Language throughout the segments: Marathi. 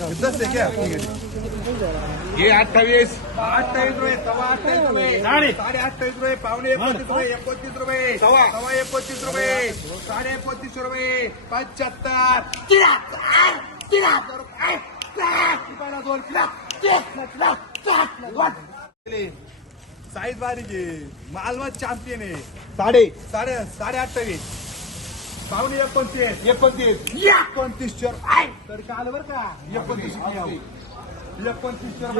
दस आहे क्या हे अठ्ठावीस. अठ्ठावीस रुपये सव्वा अठ्ठावीस रुपये. साडे. अठ्ठावीस रुपये पावणे एकोणतीस रुपये एकोणतीस रुपये. सव्वा. सव्वा एकोणतीस रुपये. साडे एकोणतीस रुपये. पंच्याहत्तर. रुपयाला दोन साईज बारीक आहे मालमत चॅम्पियन आहे. साडे. साडे साडे अठ्ठावीस. पावणे एकोणतीस. एकोणतीस. एकोणतीस चर तर काल बरं का? एकोणतीस एकोणतीस चर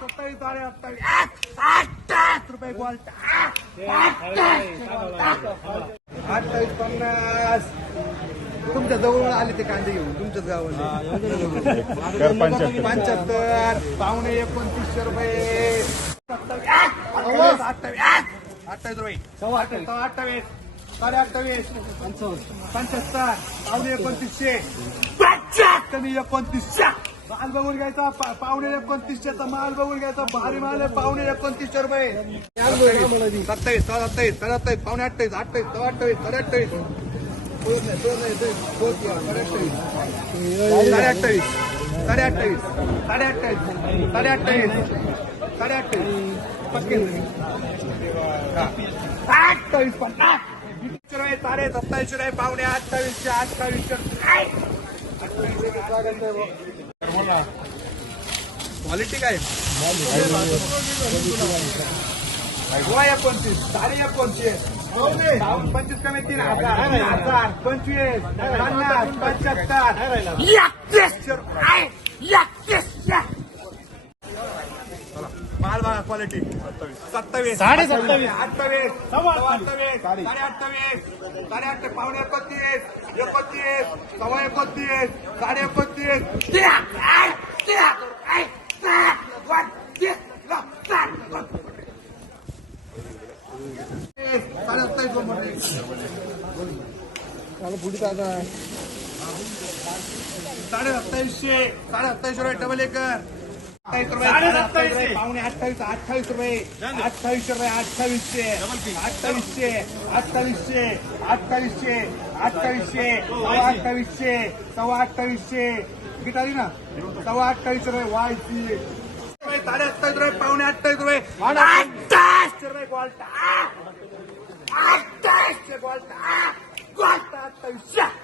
सत्तावीस साडे अठ्ठावीस. रुपये गोल्ट अठ्ठावीस पन्नास. तुमच्या जवळून आले ते कांदे घेऊन तुमच्याच गावाला. पंच्याहत्तर. पावणे एकोणतीसशे रुपये. अठ्ठावीस अठ्ठावीस अठ्ठावीस. रुपये सव्वा अठ्ठावीस. अठ्ठावीस. साडे अठ्ठावीस पंच्याहत्तर पावणे एकोणतीसशे. कमी एकोणतीसशे. माल बघून घ्यायचा पावणे एकोणतीसशेचा माल बघून घ्यायचा. भारी माल आहे पावणे एकोणतीसशे रुपये. सत्तावीस सव्वा सत्तावीस साडे अठ्ठावीस पावणे अठ्ठावीस अठ्ठावीस सव्वा अठ्ठावीस साडे अठ्ठावीस साडे अठ्ठावीस साडे अठ्ठावीस साडे अठ्ठावीस साडे अठ्ठावीस साडे अठ्ठावीस साडे अठ्ठावीस पक्के अठ्ठावीस पन्नास वीसशे आहे तारे सत्तावीसशे आहे पावणे अठ्ठावीसशे अठ्ठावीसशे. क्वालिटी काय? गोवा एकोणतीस साडे एकोणतीस. पंचवीस कमी तीन हजार तीन हजार पंचवीस पन्नास पंच्याहत्तर क्वालिटी सत्तावीस. साडे सत्तावीस. अठ्ठावीस. सव्वा अठ्ठावीस. अठ्ठावीस साडे अठ्ठावीस. साडे अठ्ठावीस पावणे एकोणतीस. एकोणतीस. सव्वा एकोणतीस. साडे एकोणतीस साडे मोठे. साडे सत्तावीसशे साडे सत्तावीसशे रुपये डबल एकर. अठ्ठावीस रुपये पावणे अठ्ठावीस अठ्ठावीस रुपये अठ्ठावीसशे रुपये अठ्ठावीसशे अठ्ठावीसशे अठ्ठावीसशे अठ्ठावीसशे अठ्ठावीसशे सव्वा अठ्ठावीसशे सव्वा अठ्ठावीसशे. आली ना? सव्वा अठ्ठावीसशे रुपये वायची. साडे अठ्ठावीस रुपये पावणे अठ्ठावीस रुपये. अठ्ठावीसशे रुपये गोल्टा. अठ्ठावीसशे गोल्टा. गोल्टा अठ्ठावीसशे.